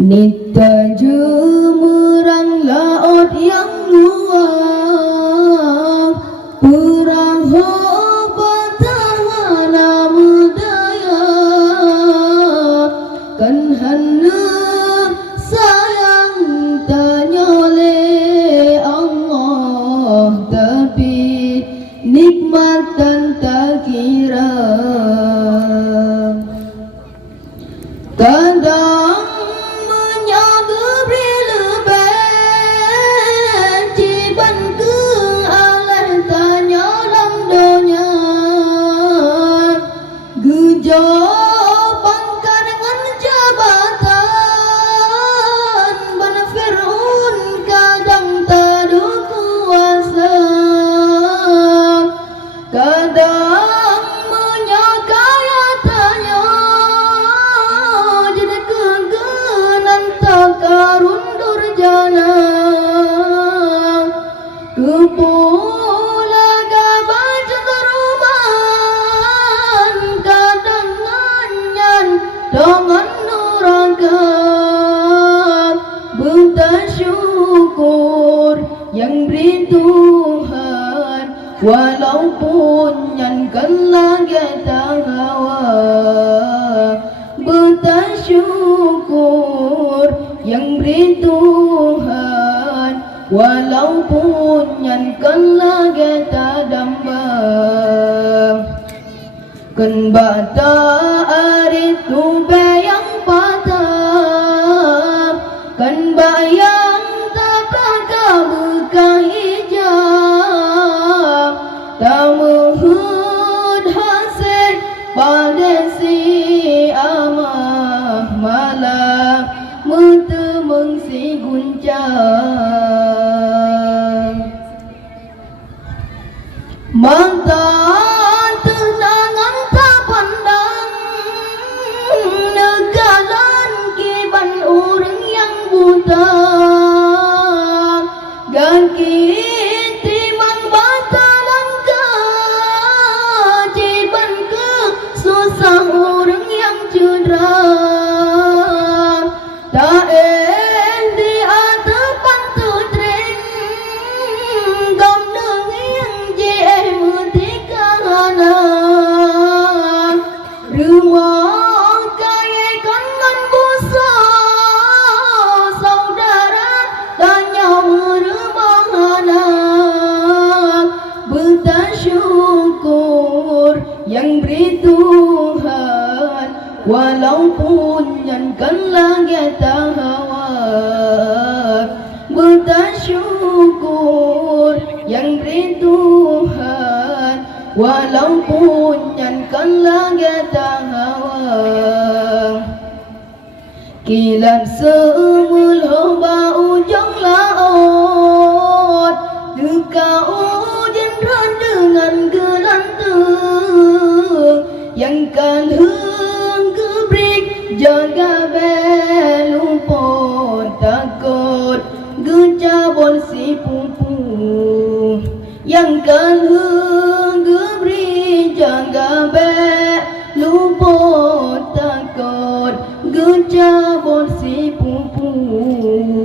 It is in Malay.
Nita jumerang laut yang luas, perahu petahana budaya, kan hendak sayang tanya oleh Allah, tapi nikmat dan tak kira. Kadang menyaga berlebihan, ciban ke alai tanya dalam dunia, gejok pangkat dengan jabatan, bana Fir'aun kadang tak ada kuasa, kadang menyakaya tanya jadi kegenan tak karun durjana, kepula gabah cenderuman, kadang nganyan dengan nuraga, bersyukur yang beri Tuhan, walaupun yang kena kita hawa, bersyukur yang beri Tuhan, walaupun yang kena kita damba. Kan bata arit tube yang patah, kan bayang tak pakai buka hijab, tak muhud hasil pada si amah, malah mentemeng si guncang. Mata tenangan tak pandang, negalan kiban orang yang buta, gaki timang bata langkah, ciban ke susah orang yang cedera, tak di atas tutren, gam denging mutika anak, rumah kaya kanan busa, saudara tanya merumah anak, bersyukur yang beri Tuhan, walaupun yang kena kita hawa, bersyukur yang beri Tuhan, walaupun yang kena kita hawa. Kilat semul hoba ujung laut, duka ujin dengan gelantung, yang kalung gebrik jaga belupon, takut gejabon si pupu, yang kalung gebrik jaga belupon, takut gejabon si pupu.